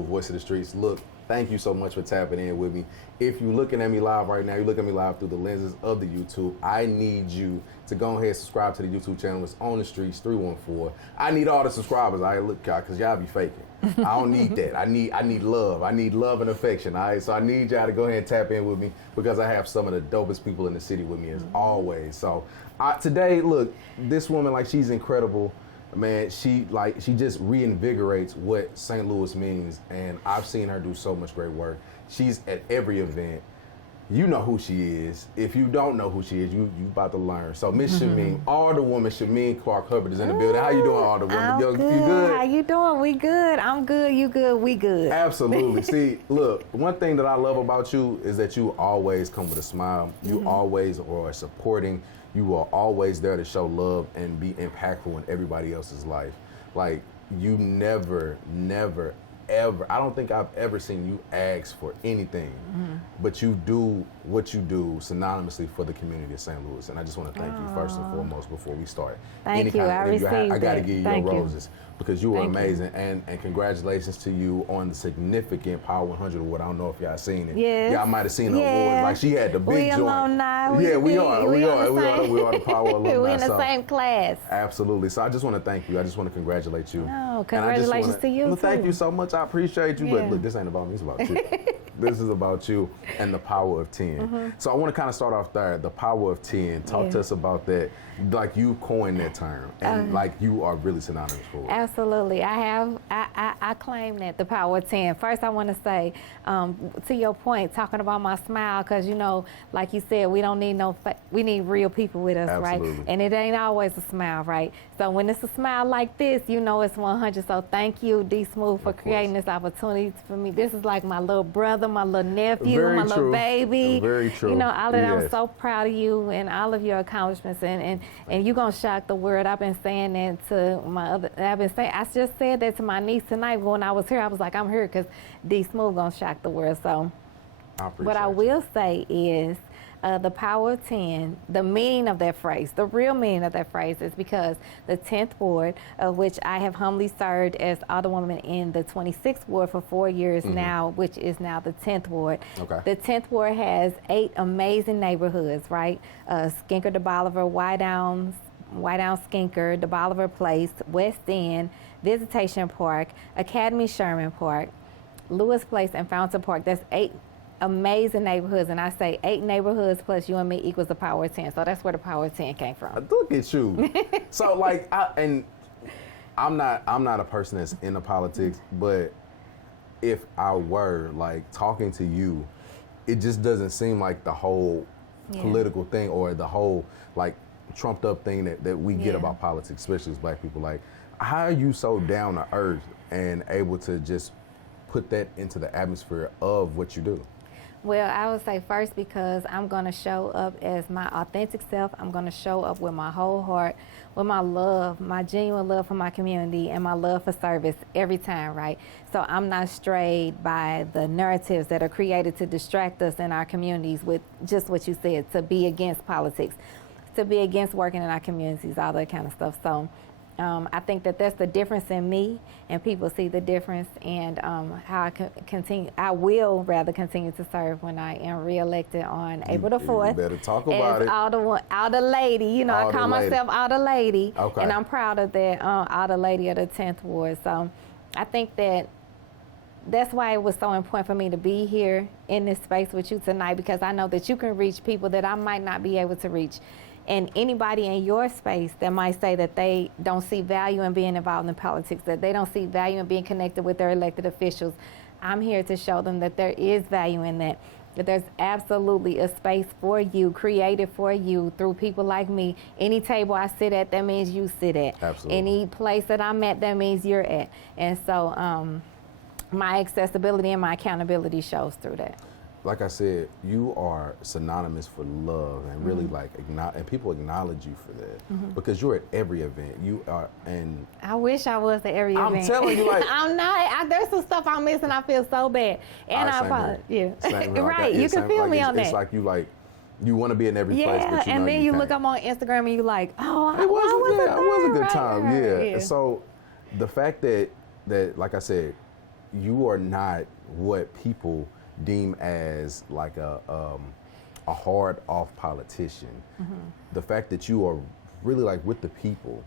Dsmoovee, Voice of the Streets. Look, thank you so much for tapping in with me. If you're looking at me live right now, you're looking at me live through the lenses of the YouTube, I need you to go ahead and subscribe to the YouTube channel. It's On the Streets 314. I need all the subscribers. Because y'all be faking. I don't need that. I need love. I need love and affection. All right, so I need y'all to go ahead and tap in with me because I have some of the dopest people in the city with me as always. So today, look, this woman, like, she's incredible. Man, she just reinvigorates what St. Louis means, and I've seen her do so much great work. She's at every event. You know who she is. If you don't know who she is, you about to learn. So Miss Shameem, Alderwoman Shameem Clark-Hubbard is in the building. How you doing, Alderwoman? You good? How you doing? We good. I'm good. You good? We good. Absolutely. See, look, one thing that I love about you is that you always come with a smile. You always are supporting. You are always there to show love and be impactful in everybody else's life. Like, you never, ever, I don't think I've ever seen you ask for anything, but you do what you do synonymously for the community of St. Louis. And I just want to thank you first and foremost before we start. Thank you. I received it. I got to give you your roses because you were amazing. You. And congratulations to you on the significant Power 100 award. I don't know if y'all seen it. Yes. Y'all might have seen the award. Like, she had the big joint. Alumni. We are the Power alumni. We're in the same class. Absolutely. So I just want to thank you. I just want to congratulate you. No, congratulations to you. Well, thank you so much. I appreciate you. Yeah. But look, this ain't about me. It's about you. This is about you and the power of 10. So I want to kind of start off there. The power of 10. Talk to us about that. Like, you coined that term, and like, you are really synonymous for it. Absolutely. I claim that, the power of 10. First, I want to say, to your point, talking about my smile, because, you know, like you said, we don't need we need real people with us, Absolutely. right? And it ain't always a smile, right? So when it's a smile like this, you know it's 100. So thank you, Dsmoovee, for creating this opportunity for me. This is like my little brother, my little nephew, my little baby. Very true. You know, all of that. I'm so proud of you and all of your accomplishments, and you're gonna shock the world. I've been saying that to I just said that to my niece tonight when I was here. I was like, I'm here because Dsmoovee gonna shock the world. So what I will say is, the power of 10, the meaning of that phrase, the real meaning of that phrase is because the 10th ward, of which I have humbly served as Alderwoman in the 26th ward for 4 years now, which is now the 10th ward. Okay. The 10th ward has 8 amazing neighborhoods, right? Skinker, de Bolivar, White Down, Skinker, de Bolivar Place, West End, Visitation Park, Academy Sherman Park, Lewis Place, and Fountain Park. That's 8 amazing neighborhoods, and I say 8 neighborhoods plus you and me equals the power of 10. So that's where the power of 10 came from. Look at you. So, like, I'm not a person that's into politics, but if I were, like, talking to you, it just doesn't seem like the whole political thing or the whole, like, trumped up thing that we get about politics, especially as Black people. Like, how are you so down to earth and able to just put that into the atmosphere of what you do? Well, I would say first, because I'm going to show up as my authentic self. I'm going to show up with my whole heart, with my love, my genuine love for my community, and my love for service every time, right? So I'm not strayed by the narratives that are created to distract us in our communities with just what you said, to be against politics, to be against working in our communities, all that kind of stuff. So I think that that's the difference in me, and people see the difference, and how I will rather continue to serve when I am reelected on April the 4th. You better talk about it. Alderlady, you know, I call myself Alderlady, okay. And I'm proud of that, Alderlady of the 10th ward. So I think that's why it was so important for me to be here in this space with you tonight, because I know that you can reach people that I might not be able to reach. And anybody in your space that might say that they don't see value in being involved in politics, that they don't see value in being connected with their elected officials, I'm here to show them that there is value in that there's absolutely a space for you, created for you through people like me. Any table I sit at, that means you sit at. Absolutely. Any place that I'm at, that means you're at. And so my accessibility and my accountability shows through that. Like I said, you are synonymous for love, and really and people acknowledge you for that because you're at every event. You are, and I wish I was at every event. I'm telling you, like, I'm not. There's some stuff I'm missing. I feel so bad, and I apologize. Right, you can feel me on that. It's like you want to be in every place, but you and know then you look up on Instagram and you like, oh, it was a good time. Right. Yeah. So the fact that like I said, you are not what people deem as like a hard off politician. The fact that you are really like with the people,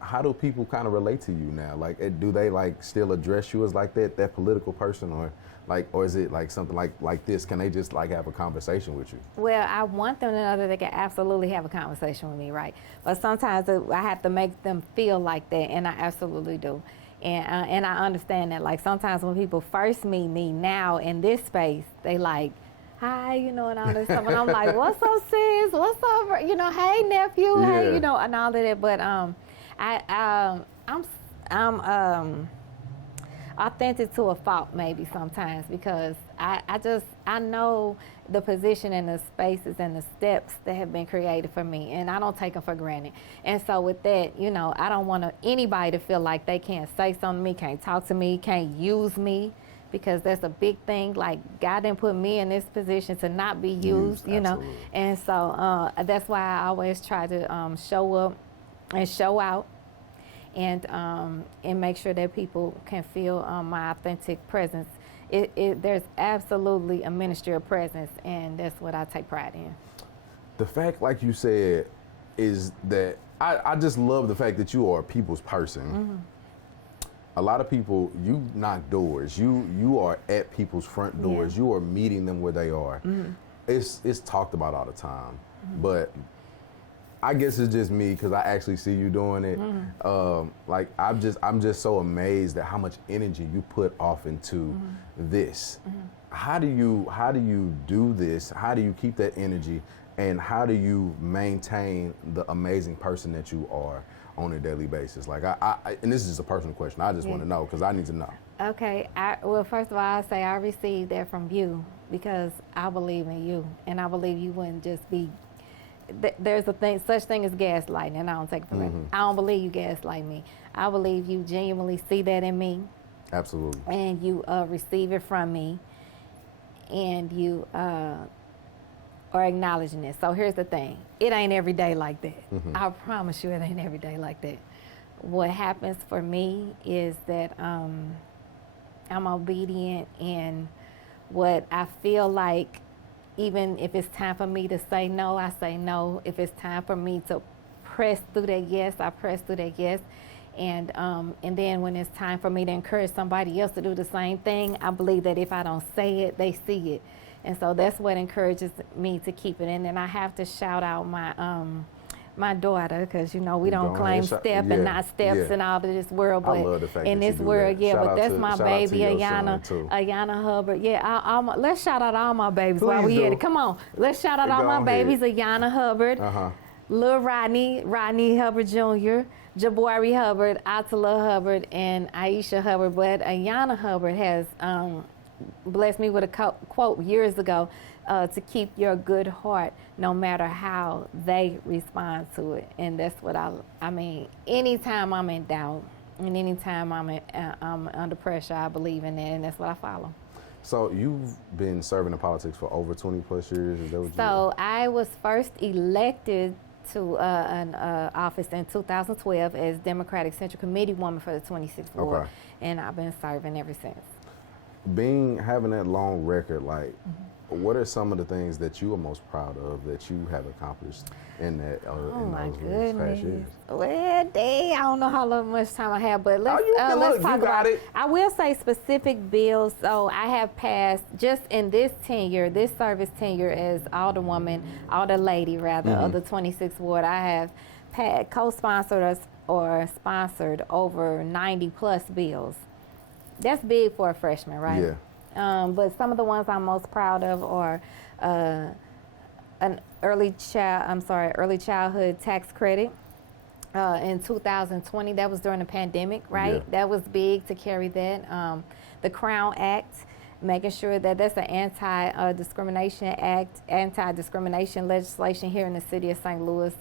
how do people kind of relate to you now? Like, do they like still address you as like that political person, or is it like something like this? Can they just like have a conversation with you? Well, I want them to know that they can absolutely have a conversation with me, right? But sometimes I have to make them feel like that, and I absolutely do. And I understand that. Like, sometimes when people first meet me now in this space, they like, hi, you know, and all this stuff. And I'm like, what's up, sis? What's up? You know, hey, nephew, hey, you know, and all of that. But I'm authentic to a fault maybe sometimes, because I know the position and the spaces and the steps that have been created for me, and I don't take them for granted. And so with that, you know, I don't want anybody to feel like they can't say something to me, can't talk to me, can't use me, because that's a big thing. Like, God didn't put me in this position to not be used, you know. And so that's why I always try to show up and show out, and make sure that people can feel my authentic presence. There's absolutely a ministry of presence, and that's what I take pride in. The fact, like you said, is that I just love the fact that you are a people's person. A lot of people, you knock doors. You are at people's front doors. You are meeting them where they are. It's talked about all the time, but I guess it's just me because I actually see you doing it. Like, I'm just so amazed at how much energy you put off into this. How do you do this? How do you keep that energy, and how do you maintain the amazing person that you are on a daily basis? Like, and this is just a personal question. I just want to know, because I need to know. Okay. Well, first of all, I say I received that from you, because I believe in you, and I believe you wouldn't just be. There's such thing as gaslighting, and I don't take it for granted. I don't believe you gaslight me. I believe you genuinely see that in me. Absolutely. And you receive it from me, and you are acknowledging it. So here's the thing. It ain't every day like that. I promise you it ain't every day like that. What happens for me is that I'm obedient in what I feel like. Even if it's time for me to say no, I say no. If it's time for me to press through that yes, I press through that yes. And then when it's time for me to encourage somebody else to do the same thing, I believe that if I don't say it, they see it. And so that's what encourages me to keep it. And then I have to shout out my daughter, because, you know, we don't claim step and not steps in all of this world, but I love the fact in that this you do world, that. but that's my baby, Ayana Hubbard. Let's shout out all my babies while we at it. Come on, let's shout out all my babies. Ayana Hubbard, Lil Rodney Hubbard Jr., Jabari Hubbard, Atala Hubbard, and Aisha Hubbard. But Ayana Hubbard has blessed me with a quote years ago, to keep your good heart no matter how they respond to it. And that's what I mean, anytime I'm in doubt and anytime I'm under pressure, I believe in that, and that's what I follow. So you've been serving in politics for over 20 plus years, is that what you So I was first elected to an office in 2012 as Democratic Central Committee woman for the 26th Ward, and I've been serving ever since. Having that long record, like, what are some of the things that you are most proud of that you have accomplished in that in those past years? Well, I don't know how much time I have, but let's talk about it. I will say specific bills. So I have passed, just in this service tenure as Alderwoman, Alderlady rather, of the 26th Ward, I have co-sponsored or sponsored over 90 plus bills. That's big for a freshman, right? Yeah. But some of the ones I'm most proud of are an early childhood tax credit in 2020. That was during the pandemic, right? Yeah. That was big to carry that. The Crown Act, making sure that that's an anti-discrimination act, anti-discrimination legislation here in the city of St. Louis.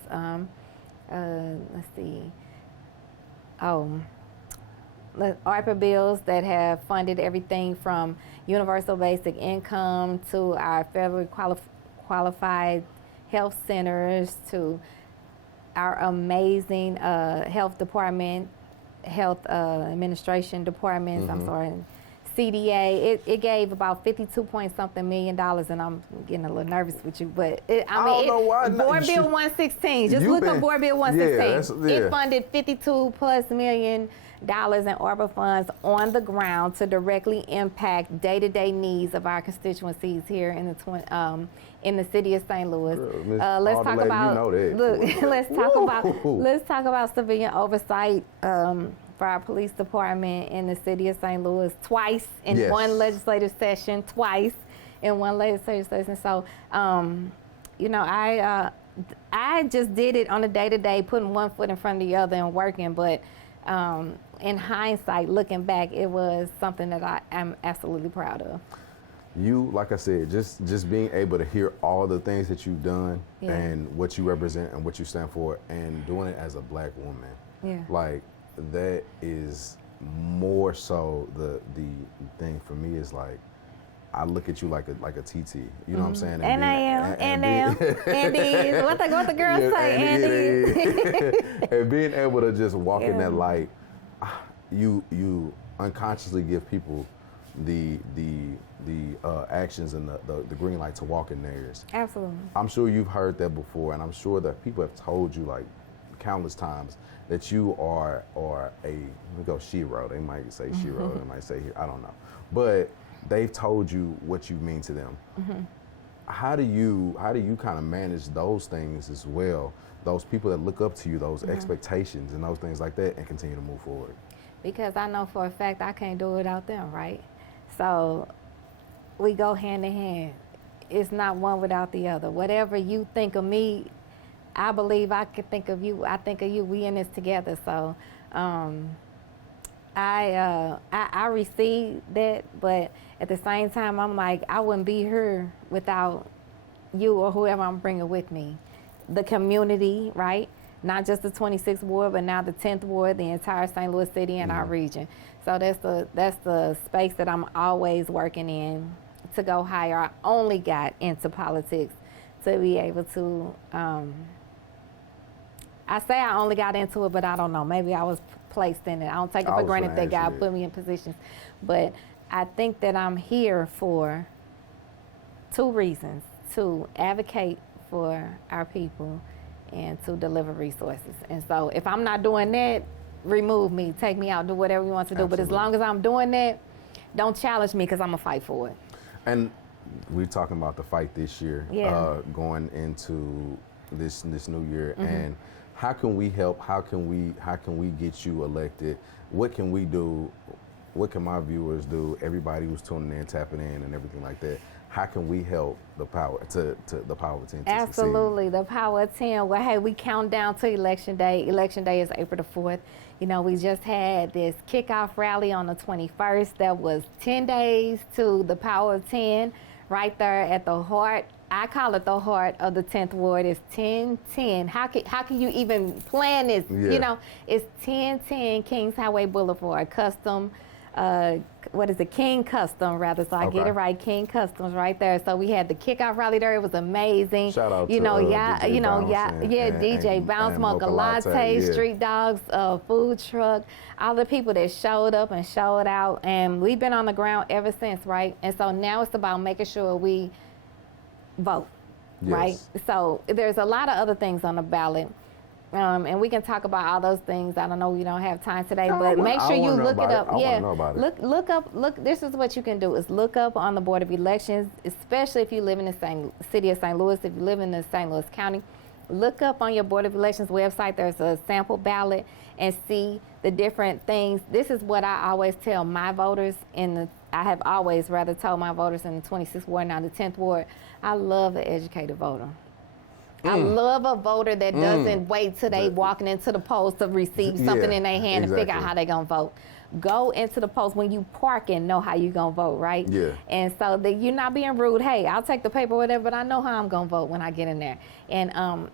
Let's see. ARPA bills that have funded everything from universal basic income to our federally qualified health centers to our amazing health administration departments. CDA. It gave about 52 point something $million, and I'm getting a little nervous with you, but don't know why. Board Bill 116. Just look up Board Bill 116. It funded 52 plus million dollars in ARPA funds on the ground to directly impact day-to-day needs of our constituencies here in the city of St. Louis. Let's talk about let's talk about civilian oversight for our police department in the city of St. Louis twice in one legislative session. So, you know, I just did it on a day-to-day, putting one foot in front of the other and working, but in hindsight, looking back, it was something that I am absolutely proud of. You, like I said, just being able to hear all the things that you've done and what you represent and what you stand for, and doing it as a Black woman, like that is more so the thing for me. Is like, I look at you like a TT, you know what I'm saying? And I am. What the girls say, Andy. And being able to just walk in that light, you unconsciously give people the actions and the green light to walk in theirs. Absolutely. I'm sure you've heard that before, and I'm sure that people have told you like countless times that you are we go shero. They might say shero, they might say here, I don't know, but they've told you what you mean to them. How do you kind of manage those things as well? Those people that look up to you, those expectations and those things like that, and continue to move forward? Because I know for a fact I can't do it without them, right? So we go hand in hand. It's not one without the other. Whatever you think of me, I believe I can think of you. I think of you. We in this together. So I receive that, but at the same time, I'm like, I wouldn't be here without you or whoever I'm bringing with me. The community, right? Not just the 26th ward, but now the 10th ward, the entire St. Louis city and our region. So that's the space that I'm always working in to go higher. I only got into politics to be able to, I say I only got into it, but I don't know. Maybe I was placed in it. I don't take it for granted that God put me in positions. But I think that I'm here for two reasons: to advocate for our people and to deliver resources. And so if I'm not doing that, remove me, take me out, do whatever you want to do. Absolutely. But as long as I'm doing that, don't challenge me, because I'm going to fight for it. And we're talking about the fight this year, going into this new year. And how can we help? How can we get you elected? What can we do? What can my viewers do? Everybody who's tuning in, tapping in, and everything like that. How can we help the power to the power of 10? Absolutely, the power of 10. Well, hey, we count down to Election Day. Election Day is April the 4th. You know, we just had this kickoff rally on the 21st. That was 10 days to the power of 10, right there at the heart. I call it the heart of the 10th ward. It's 1010. How can you even plan this? Yeah. You know, it's 1010 Kings Highway Boulevard, custom. What is it? King Custom, rather. So I get it right. King Customs, right there. So we had the kickoff rally there. It was amazing. Shout out to DJ Bounce, Mocha Latte, Street Dogs, food truck, all the people that showed up and showed out, and we've been on the ground ever since, right? And so now it's about making sure we vote, right? So there's a lot of other things on the ballot. And we can talk about all those things. I don't know, we don't have time today, but make sure you look it up. Look, this is what you can do, is look up on the Board of Elections, especially if you live in the city of St. Louis, if you live in the St. Louis County, look up on your Board of Elections website. There's a sample ballot and see the different things. This is what I always tell my voters I have always rather told my voters in the 26th ward, now the 10th ward. I love an educated voter. I love a voter that doesn't wait till they walking into the polls to receive something in their hand and figure out how they gonna vote. Go into the polls when you park and know how you gonna vote, right? Yeah. And so that you're not being rude. Hey, I'll take the paper, whatever, but I know how I'm gonna vote when I get in there. And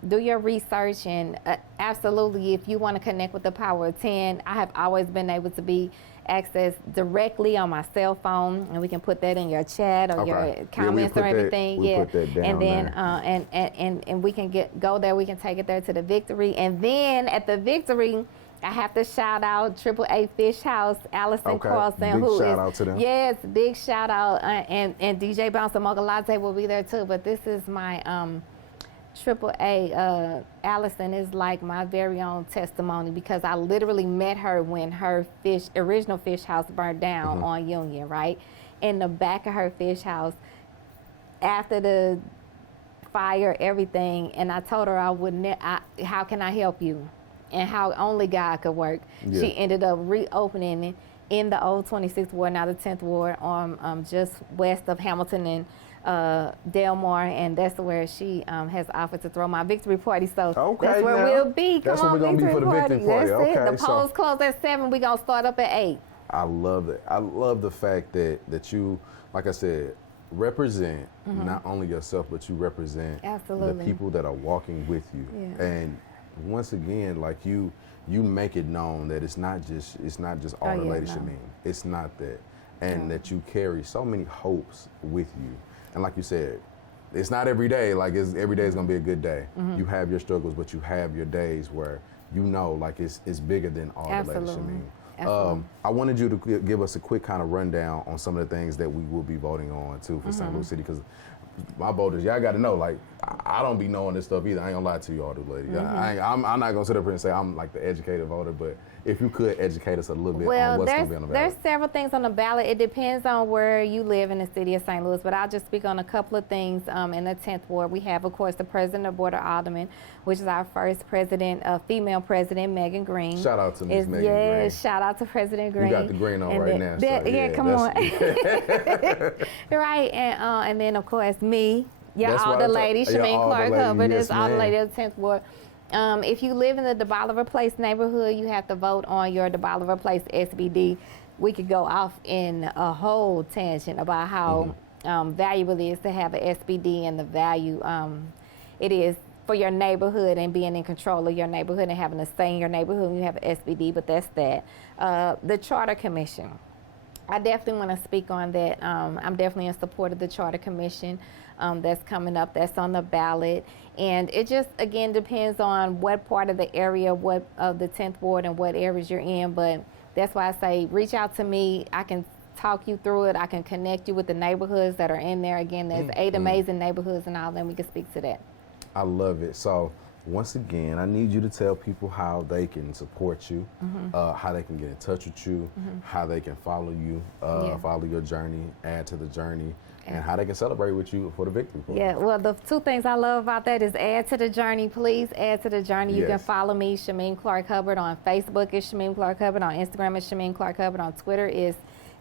do your research, and absolutely, if you want to connect with the power of 10, I have always been able to be accessed directly on my cell phone, and we can put that in your chat or your comments or everything. And then and we can go there. We can take it there to the victory, and then at the victory, I have to shout out AAA Fish House, Allison Carlson, big shout out to them. Yes, big shout out, and DJ Bounce and Mocha Latte will be there too. But this is my AAA. Allison is like my very own testimony because I literally met her when her original fish house burned down on Union, right? In the back of her fish house, after the fire, everything, and I told her I wouldn't. How can I help you? And how only God could work. Yeah. She ended up reopening it in the old 26th Ward, now the 10th Ward, on just west of Hamilton and Delmar, and that's where she has offered to throw my victory party. So that's where we'll be. That's where we're gonna be for the victory party. That's it. The polls close at 7. We're gonna start up at 8. I love it. I love the fact that you, like I said, represent not only yourself, but you represent the people that are walking with you. Yeah. And once again, like you make it known that it's not just Alderlady Shameem. It's not that. And that you carry so many hopes with you. And like you said, it's not every day, like every day is gonna be a good day. You have your struggles, but you have your days where you know like it's bigger than Alderlady Shameem. I wanted you to give us a quick kind of rundown on some of the things that we will be voting on too for St. Louis City, because my voters, y'all got to know, like, I don't be knowing this stuff either. I ain't gonna lie to you, Alderlady. I'm not gonna sit up here and say I'm like the educated voter, but if you could educate us a little bit on what's gonna be on the ballot. There's several things on the ballot. It depends on where you live in the city of St. Louis, but I'll just speak on a couple of things. In the 10th Ward, we have, of course, the President of Board of Aldermen, which is our first president, female president, Megan Green. Shout out to Ms. Megan Green. Yes, shout out to President Green. You got the green on right now. So come on. Right, and then, of course, me. Yeah, Alderlady Shameem Clark-Hubbard is Alderlady of the 10th Ward. If you live in the DeBoliver Place neighborhood, you have to vote on your DeBoliver Place SBD. We could go off in a whole tangent about how valuable it is to have an SBD and the value it is for your neighborhood and being in control of your neighborhood and having a say in your neighborhood when you have an SBD, but that's that. The Charter Commission. I definitely want to speak on that. I'm definitely in support of the Charter Commission that's coming up, that's on the ballot. And it just, again, depends on what part of the area, what of the 10th Ward and what areas you're in. But that's why I say reach out to me. I can talk you through it. I can connect you with the neighborhoods that are in there. Again, there's 8 amazing neighborhoods and all, then we can speak to that. I love it. So once again, I need you to tell people how they can support you, how they can get in touch with you, how they can follow you, follow your journey, add to the journey, and how they can celebrate with you for the victory. Yeah, well, the 2 things I love about that is add to the journey. Please add to the journey. You can follow me, Shameem Clark-Hubbard. On Facebook is Shameem Clark-Hubbard. On Instagram is Shameem Clark-Hubbard. On Twitter is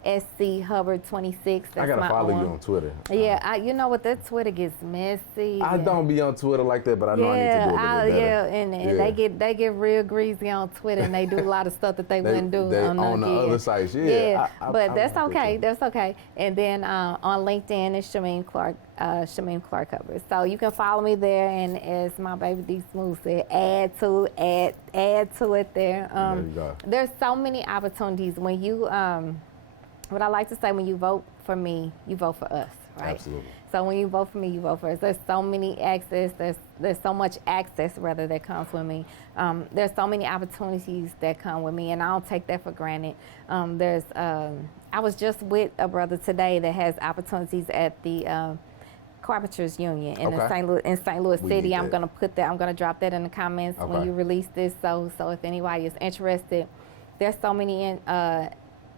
SC Hubbard 26. I gotta follow you on Twitter. Yeah, you know what? That Twitter gets messy. I don't be on Twitter like that, but I know I need to do a little bit better. And they get real greasy on Twitter, and they do a lot of stuff that they wouldn't do on the other sites. But that's okay. That's okay. And then on LinkedIn is Shameem Clark-Hubbard. So you can follow me there, and as my baby Dsmoovee said, add to it there. There you go. There's so many opportunities when you. What I like to say, when you vote for me, you vote for us, right? Absolutely. So when you vote for me, you vote for us. There's so many access. There's so much access, rather, that comes with me. There's so many opportunities that come with me, and I don't take that for granted. I was just with a brother today that has opportunities at the Carpenters Union in St. Louis City. I'm gonna drop that in the comments when you release this. So if anybody is interested, there's so many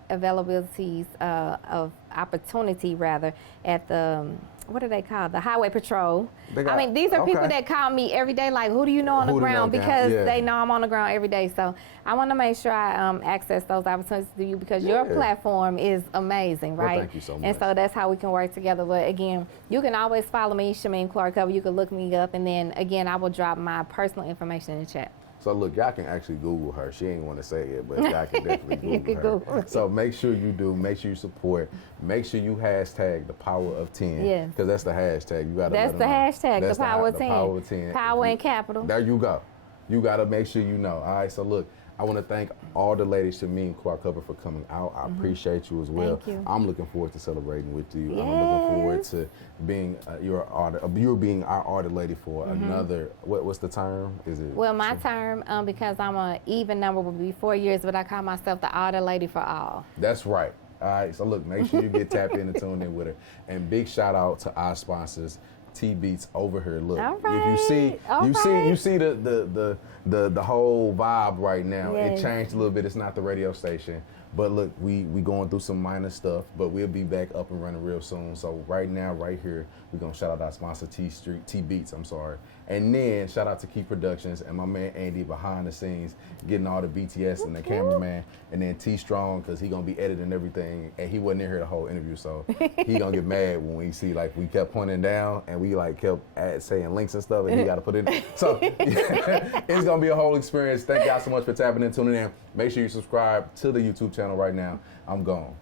availabilities of opportunity, rather, at the what are they called? The Highway Patrol. I mean, these are people that call me every day, like, who do you know on the ground? Because they know I'm on the ground every day. So I want to make sure I access those opportunities to you, because your platform is amazing, right? Well, thank you so much. And so that's how we can work together. But again, you can always follow me, Shameem Clark-Hubbard. You can look me up, and then again, I will drop my personal information in the chat. So look, y'all can actually Google her. She ain't want to say it, but y'all can definitely Google her. So make sure you do. Make sure you support. Make sure you hashtag the power of 10. Yeah. Because that's the hashtag. You gotta. That's the hashtag. The power of 10. The power of 10. Power in capital. There you go. You gotta make sure you know. All right. So look, I want to thank Alderlady Shameem Clark-Hubbard for coming out. I appreciate you as well. Thank you. I'm looking forward to celebrating with you. Yes. I'm looking forward to being you're being our Alderlady for another. What's the term? Is it? Well, my term, because I'm an even number, will be 4 years, but I call myself the Alderlady for all. That's right. All right. So look, make sure you get tapped in and tuned in with her. And big shout out to our sponsors. T Beats over here. Look, All right. if you see the whole vibe right now. Yes. It changed a little bit. It's not the radio station, but look, we going through some minor stuff, but we'll be back up and running real soon. So right now, right here, we're gonna shout out our sponsor T Beats. I'm sorry, and then shout out to Key Productions and my man Andy behind the scenes getting all the BTS and the cameraman, and then T Strong because he gonna be editing everything, and he wasn't in here the whole interview, so he gonna get mad when we see like we kept pointing down and we like kept saying links and stuff, and he got to put in. So it's gonna be a whole experience. Thank y'all so much for tapping in, tuning in. Make sure you subscribe to the YouTube channel right now. I'm gone.